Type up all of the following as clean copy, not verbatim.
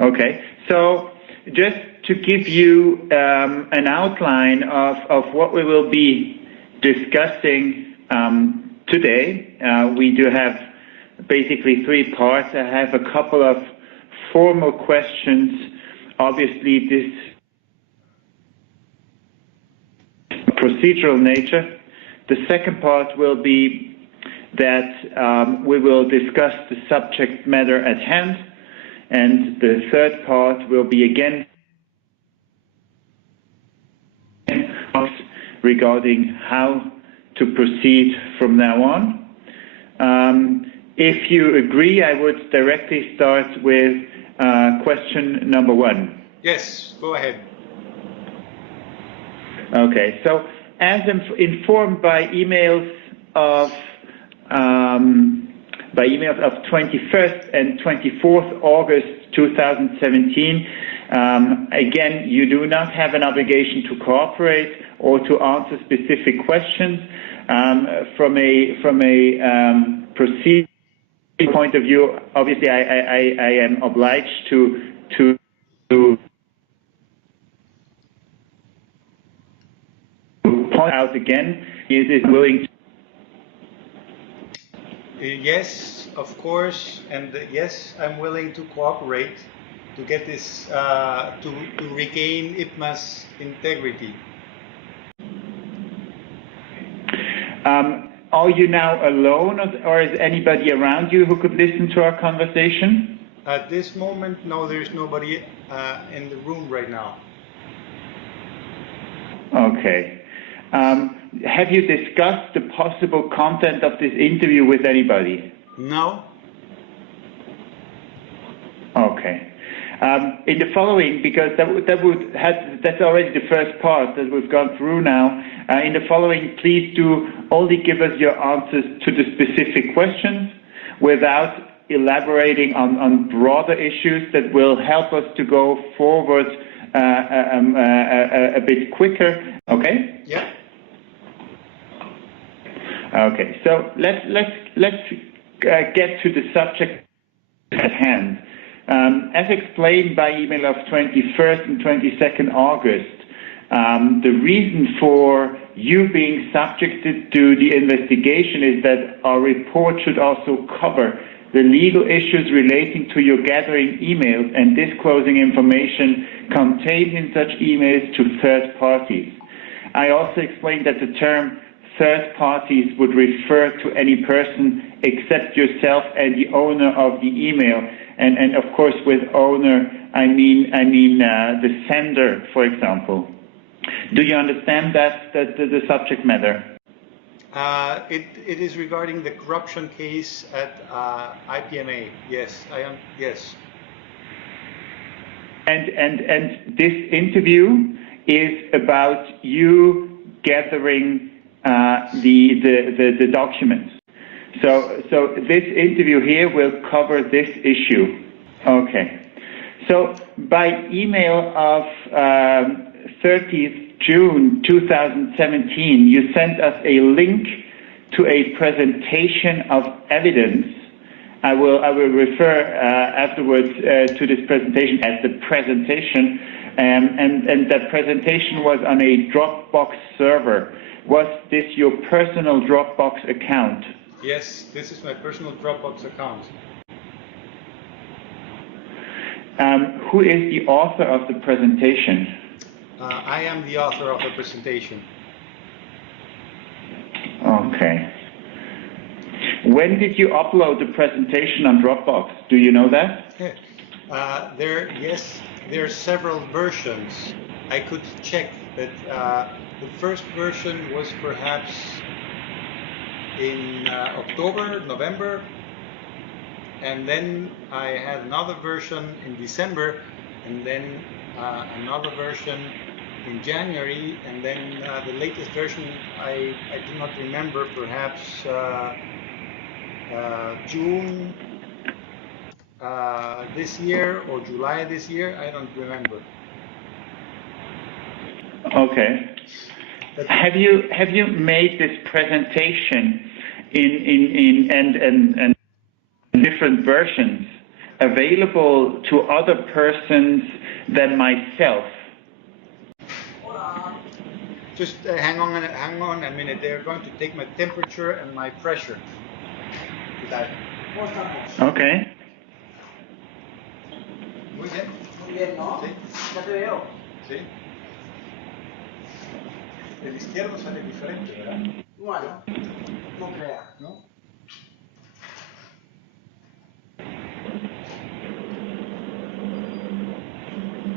Okay, so just to give you an outline of what we will be discussing today, we do have basically three parts. I have a couple of formal questions. Obviously, this procedural nature. The second part will be that we will discuss the subject matter at hand. And the third part will be again regarding how to proceed from now on. If you agree, I would directly start with question number one. Yes, go ahead. Okay, so as informed by emails of 21st and 24th August 2017. Again, you do not have an obligation to cooperate or to answer specific questions. From a procedure point of view, obviously I am obliged to point out again, is it willing to... Yes, of course, and yes, I'm willing to cooperate to get this, to regain IPMA's integrity. Are you now alone, or is anybody around you who could listen to our conversation? At this moment, no, there's nobody in the room right now. Okay. Have you discussed the possible content of this interview with anybody? No. Okay. In the following, because that's already the first part that we've gone through now. In the following, please do only give us your answers to the specific questions without elaborating on broader issues that will help us to go forward a bit quicker. Okay? Yeah. Okay, so let's get to the subject at hand. As explained by email of 21st and 22nd August, the reason for you being subjected to the investigation is that our report should also cover the legal issues relating to your gathering emails and disclosing information contained in such emails to third parties. I also explained that the term third parties would refer to any person except yourself and the owner of the email. And of course, with owner, I mean the sender, for example. Do you understand that the subject matter? It is regarding the corruption case at IPMA. Yes, I am. Yes. And this interview is about you gathering the documents. So this interview here will cover this issue. Okay. So by email of 30th June 2017, you sent us a link to a presentation of evidence. I will refer afterwards to this presentation as the presentation, and that presentation was on a Dropbox server. Was this your personal Dropbox account? Yes, this is my personal Dropbox account. Who is the author of the presentation? I am the author of the presentation. Okay. When did you upload the presentation on Dropbox? Do you know that? Yes, there are several versions. I could check, but the first version was perhaps in October, November, and then I had another version in December, and then another version in January, and then the latest version I do not remember, perhaps June this year or July this year. I don't remember. Okay. Have you made this presentation in different versions available to other persons than myself? Just hang on a minute. They're going to take my temperature and my pressure. Okay. Muy bien. Muy bien, ¿no? Sí. Ya te veo. Sí. El izquierdo sale diferente, ¿verdad? Bueno, no creas. ¿No?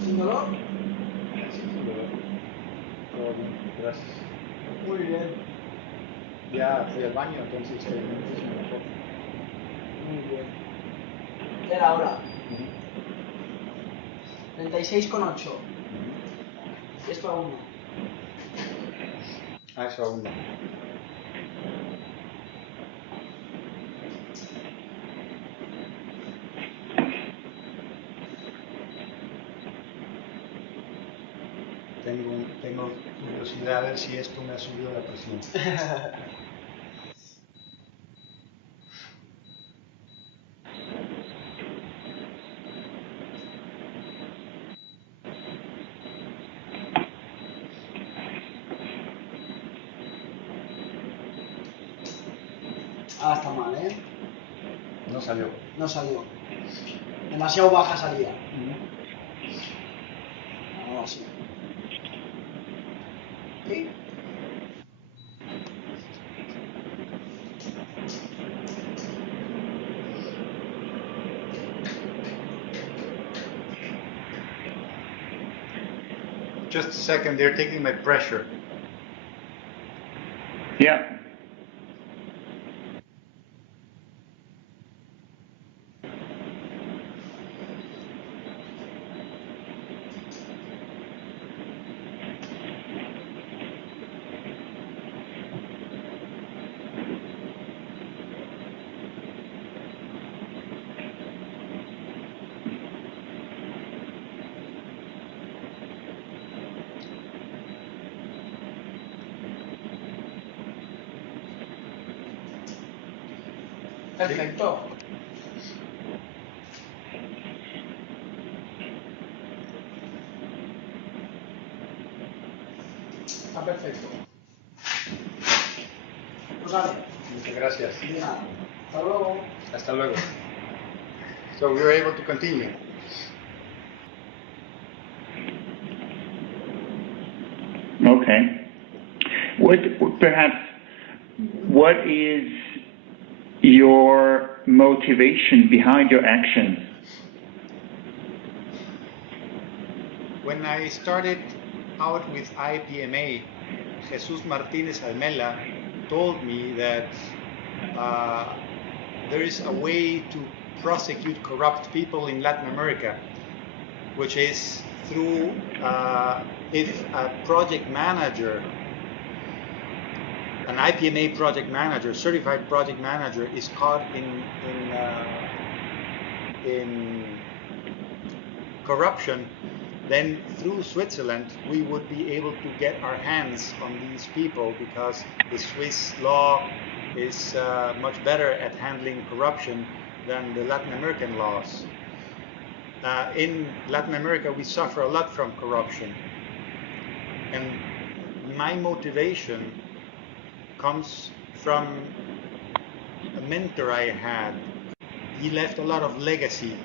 ¿Sin dolor? Sí, sin dolor. Todo bien, gracias. Muy bien. Ya fui al baño, entonces estoy muchísimo mejor. Muy bien. ¿Qué era ahora? 36,8. Y esto aún no. Ah, eso aún no. Tengo curiosidad a ver si esto me ha subido la presión. Ah, está mal, ¿eh? No salió. No salió. Demasiado baja salida. Ahora sí. ¿Sí? Just a second, they're taking my pressure. Yeah. Perfecto. Está perfecto. Pues vale. Muchas gracias. De nada. Hasta luego. Hasta luego. So we were able to continue. Okay. What is your motivation behind your actions? When I started out with IPMA, Jesus Martinez Almela told me that there is a way to prosecute corrupt people in Latin America, which is through if a project manager, an IPMA project manager, certified project manager, is caught in corruption, then through Switzerland we would be able to get our hands on these people, because the Swiss law is much better at handling corruption than the Latin American laws. In Latin America we suffer a lot from corruption, and my motivation comes from a mentor I had. He left a lot of legacy,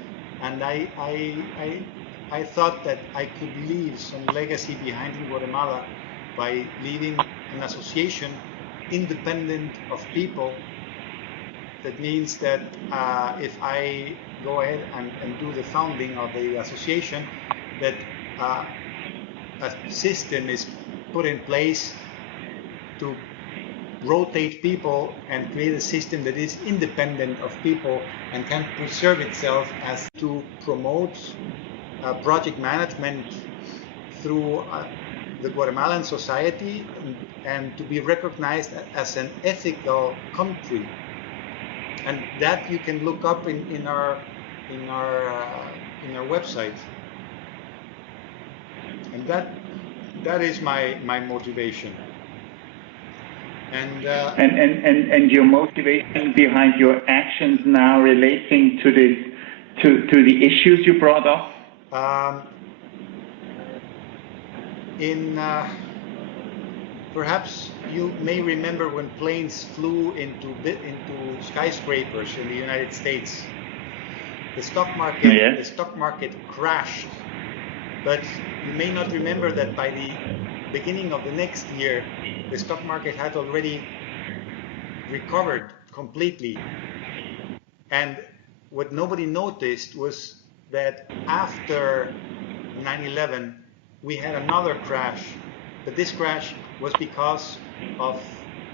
and I thought that I could leave some legacy behind in Guatemala by leading an association independent of people. That means that if I go ahead and do the founding of the association, that a system is put in place to rotate people and create a system that is independent of people and can preserve itself, as to promote project management through the Guatemalan society, and to be recognized as an ethical country. And that you can look up in our website. And that is my motivation. And your motivation behind your actions now relating to this to the issues you brought up? Perhaps you may remember when planes flew into skyscrapers in the United States. The stock market crashed, but you may not remember that by the beginning of the next year, the stock market had already recovered completely. And what nobody noticed was that after 9/11, we had another crash, but this crash was because of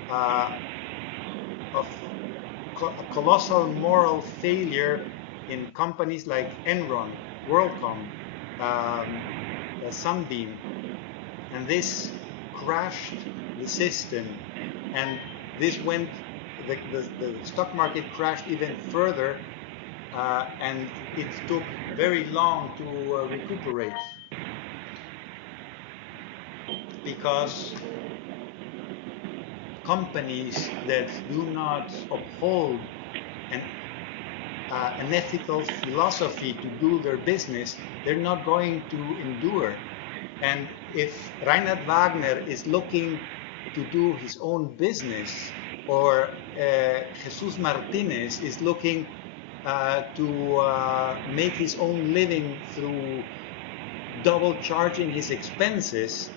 a colossal moral failure in companies like Enron, WorldCom, Sunbeam, and this crashed the system, and this went, the stock market crashed even further, and it took very long to recuperate, because companies that do not uphold an ethical philosophy to do their business, they're not going to endure. And if Reinhard Wagner is looking to do his own business, or Jesus Martinez is looking to make his own living through double charging his expenses,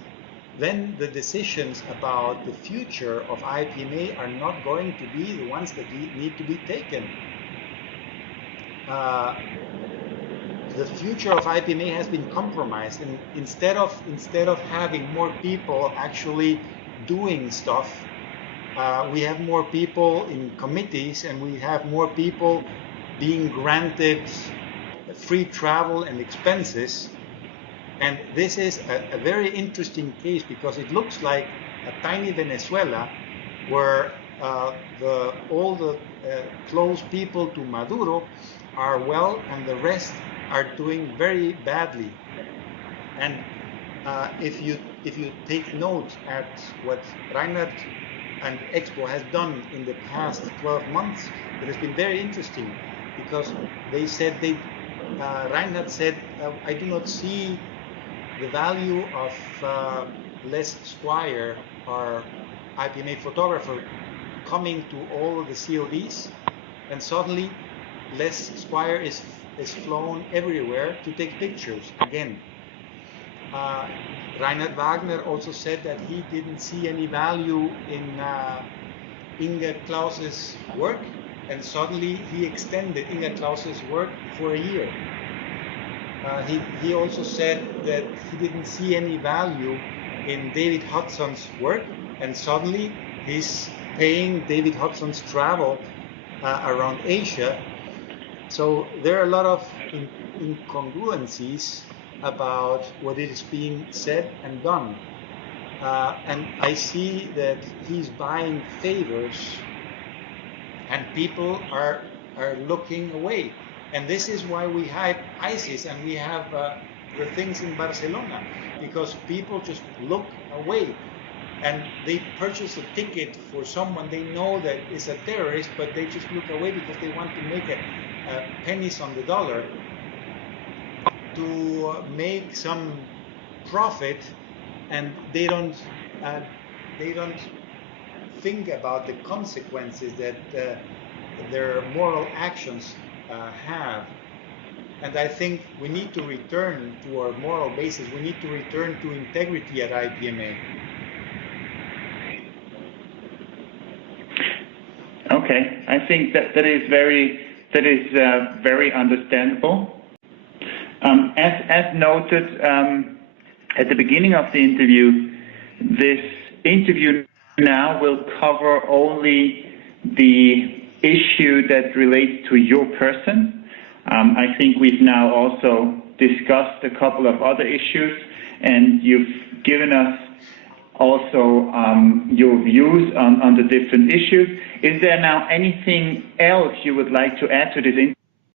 then the decisions about the future of IPMA are not going to be the ones that need to be taken. The future of IPMA has been compromised, and instead of having more people actually doing stuff, we have more people in committees, and we have more people being granted free travel and expenses. And this is a very interesting case, because it looks like a tiny Venezuela where all the close people to Maduro are well, and the rest are doing very badly. And if you take note at what Reinhard and Expo has done in the past 12 months, it has been very interesting, because they said Reinhard said, I do not see the value of Les Squire, our IPMA photographer, coming to all of the CODs, and suddenly Les Squire is flown everywhere to take pictures again. Reinhard Wagner also said that he didn't see any value in Inge Klaus's work, and suddenly he extended Inge Klaus's work for a year. He also said that he didn't see any value in David Hudson's work, and suddenly he's paying David Hudson's travel around Asia. So there are a lot of incongruencies about what is being said and done. And I see that he's buying favors, and people are looking away. And this is why we have ISIS, and we have the things in Barcelona, because people just look away, and they purchase a ticket for someone they know that is a terrorist, but they just look away because they want to make a pennies on the dollar, to make some profit, and they don't think about the consequences that their moral actions have. And I think we need to return to our moral basis. We need to return to integrity at IPMA. Okay, I think that is very understandable. As noted at the beginning of the interview, this interview now will cover only the issue that relates to your person. I think we've now also discussed a couple of other issues, and you've given us also your views on the different issues. Is there now anything else you would like to add to this interview?